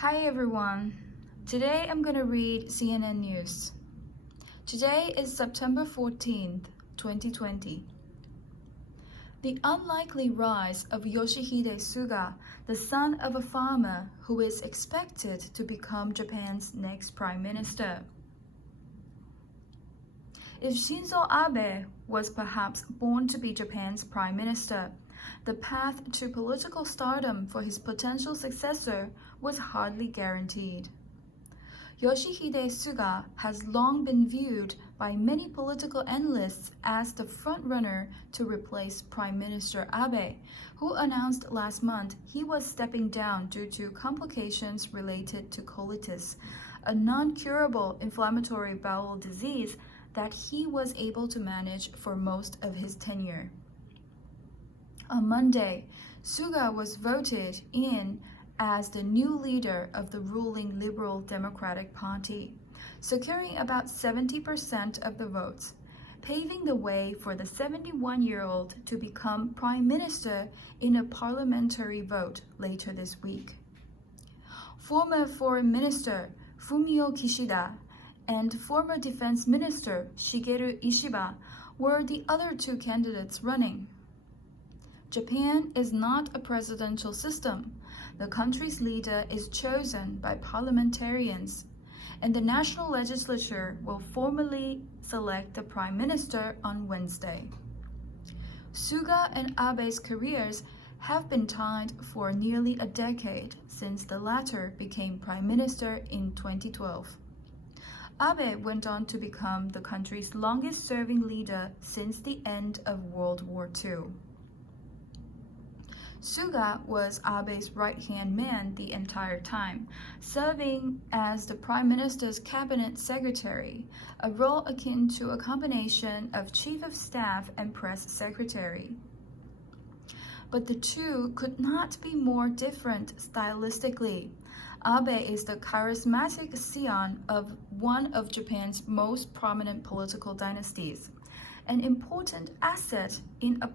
Hi everyone. Today I'm going to read CNN News. Today is September 14th, 2020. The unlikely rise of Yoshihide Suga, the son of a farmer who is expected to become Japan's next prime minister. If Shinzo Abe was perhaps born to be Japan's prime minister, the path to political stardom for his potential successor was hardly guaranteed. Yoshihide Suga has long been viewed by many political analysts as the frontrunner to replace Prime Minister Abe, who announced last month he was stepping down due to complications related to colitis, a non-curable inflammatory bowel disease that he was able to manage for most of his tenure. On Monday, Suga was voted in as the new leader of the ruling Liberal Democratic Party, securing about 70% of the votes, paving the way for the 71-year-old to become prime minister in a parliamentary vote later this week. Former Foreign Minister Fumio Kishida and former Defense Minister Shigeru Ishiba were the other two candidates running. Japan is not a presidential system. The country's leader is chosen by parliamentarians, and the national legislature will formally select the prime minister on Wednesday. Suga and Abe's careers have been tied for nearly a decade since the latter became prime minister in 2012. Abe went on to become the country's longest-serving leader since the end of World War II. Suga was Abe's right-hand man the entire time, serving as the Prime Minister's cabinet secretary, a role akin to a combination of chief of staff and press secretary. But the two could not be more different stylistically. Abe is the charismatic scion of one of Japan's most prominent political dynasties, an important asset in a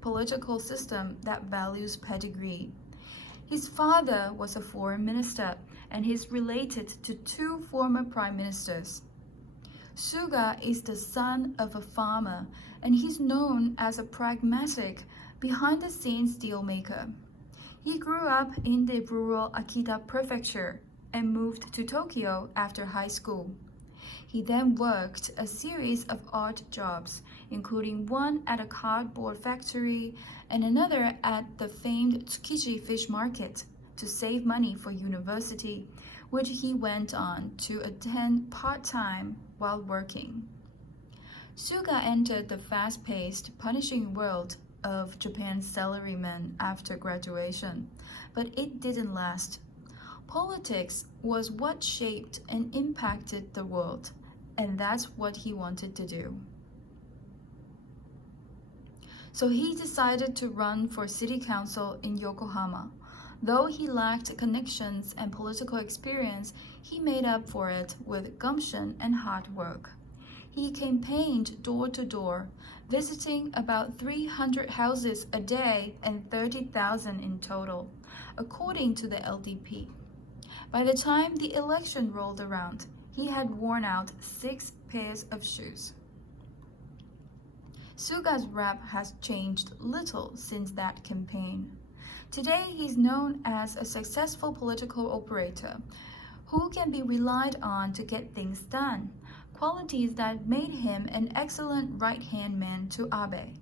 political system that values pedigree. His father was a foreign minister, and he's related to two former prime ministers. Suga is the son of a farmer, and he's known as a pragmatic, behind-the-scenes dealmaker. He grew up in the rural Akita prefecture and moved to Tokyo after high school. He then worked a series of odd jobs, including one at a cardboard factory and another at the famed Tsukiji fish market, to save money for university, which he went on to attend part-time while working. Suga entered the fast-paced, punishing world of Japan's salarymen after graduation, but it didn't last. Politics was what shaped and impacted the world, and that's what he wanted to do. So he decided to run for city council in Yokohama. Though he lacked connections and political experience, he made up for it with gumption and hard work. He campaigned door to door, visiting about 300 houses a day and 30,000 in total, according to the LDP. By the time the election rolled around, he had worn out 6 pairs of shoes. Suga's rap has changed little since that campaign. Today, he's known as a successful political operator who can be relied on to get things done, qualities that made him an excellent right-hand man to Abe.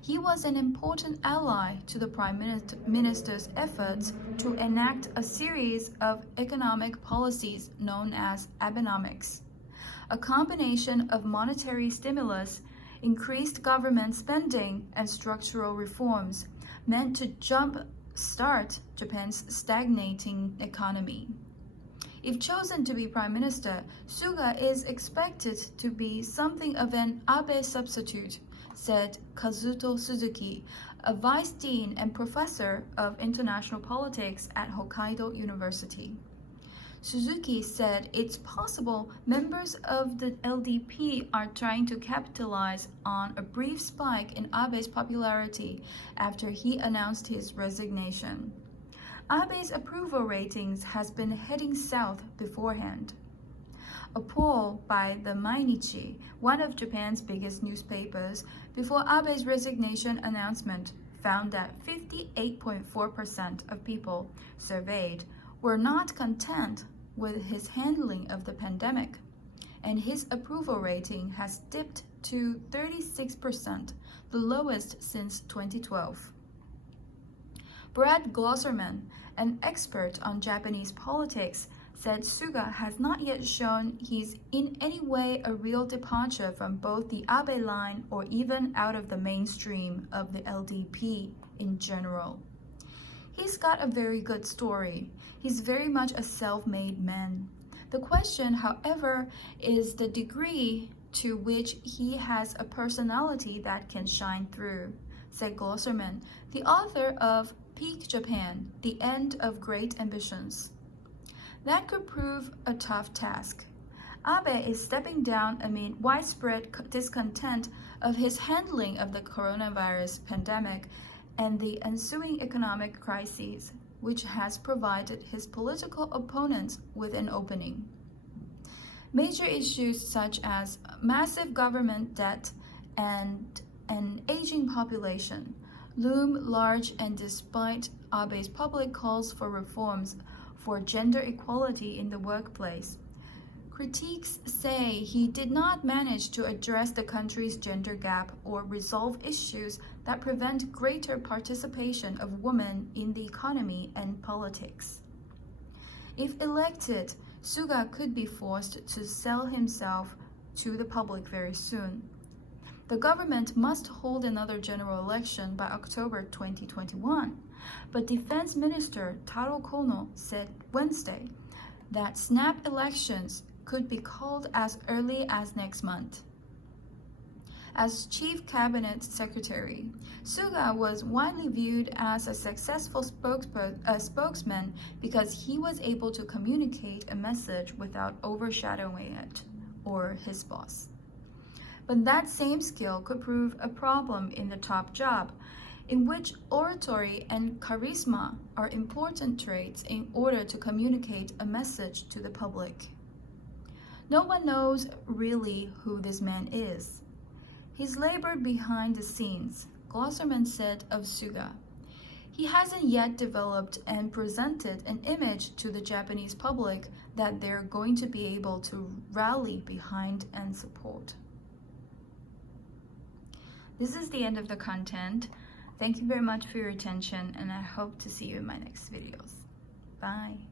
He was an important ally to the Prime Minister's efforts to enact a series of economic policies known as Abenomics, a combination of monetary stimulus, increased government spending, and structural reforms meant to jump-start Japan's stagnating economy. If chosen to be prime minister, Suga is expected to be something of an Abe substitute, said Kazuto Suzuki, a vice dean and professor of international politics at Hokkaido University. Suzuki said it's possible members of the LDP are trying to capitalize on a brief spike in Abe's popularity after he announced his resignation. Abe's approval ratings has been heading south beforehand. A poll by the Mainichi, one of Japan's biggest newspapers, before Abe's resignation announcement found that 58.4% of people surveyed were not content with his handling of the pandemic, and his approval rating has dipped to 36%, the lowest since 2012. Brad Glosserman, an expert on Japanese politics, said Suga has not yet shown he's in any way a real departure from both the Abe line or even out of the mainstream of the LDP in general. He's got a very good story. He's very much a self-made man. The question, however, is the degree to which he has a personality that can shine through, said Glosserman, the author of Peak Japan, The End of Great Ambitions. That could prove a tough task. Abe is stepping down amid widespread discontent of his handling of the coronavirus pandemic and the ensuing economic crises, which has provided his political opponents with an opening. Major issues such as massive government debt and an aging population loom large, and despite Abe's public calls for reforms for gender equality in the workplace, critiques say he did not manage to address the country's gender gap or resolve issues that prevent greater participation of women in the economy and politics. If elected, Suga could be forced to sell himself to the public very soon. The government must hold another general election by October 2021, but Defense Minister Taro Kono said Wednesday that snap elections could be called as early as next month. As Chief Cabinet Secretary, Suga was widely viewed as a successful spokesman because he was able to communicate a message without overshadowing it or his boss. But that same skill could prove a problem in the top job, in which oratory and charisma are important traits in order to communicate a message to the public. No one knows really who this man is. He's labored behind the scenes, Glosserman said of Suga. He hasn't yet developed and presented an image to the Japanese public that they're going to be able to rally behind and support. This is the end of the content. Thank you very much for your attention, and I hope to see you in my next videos. Bye.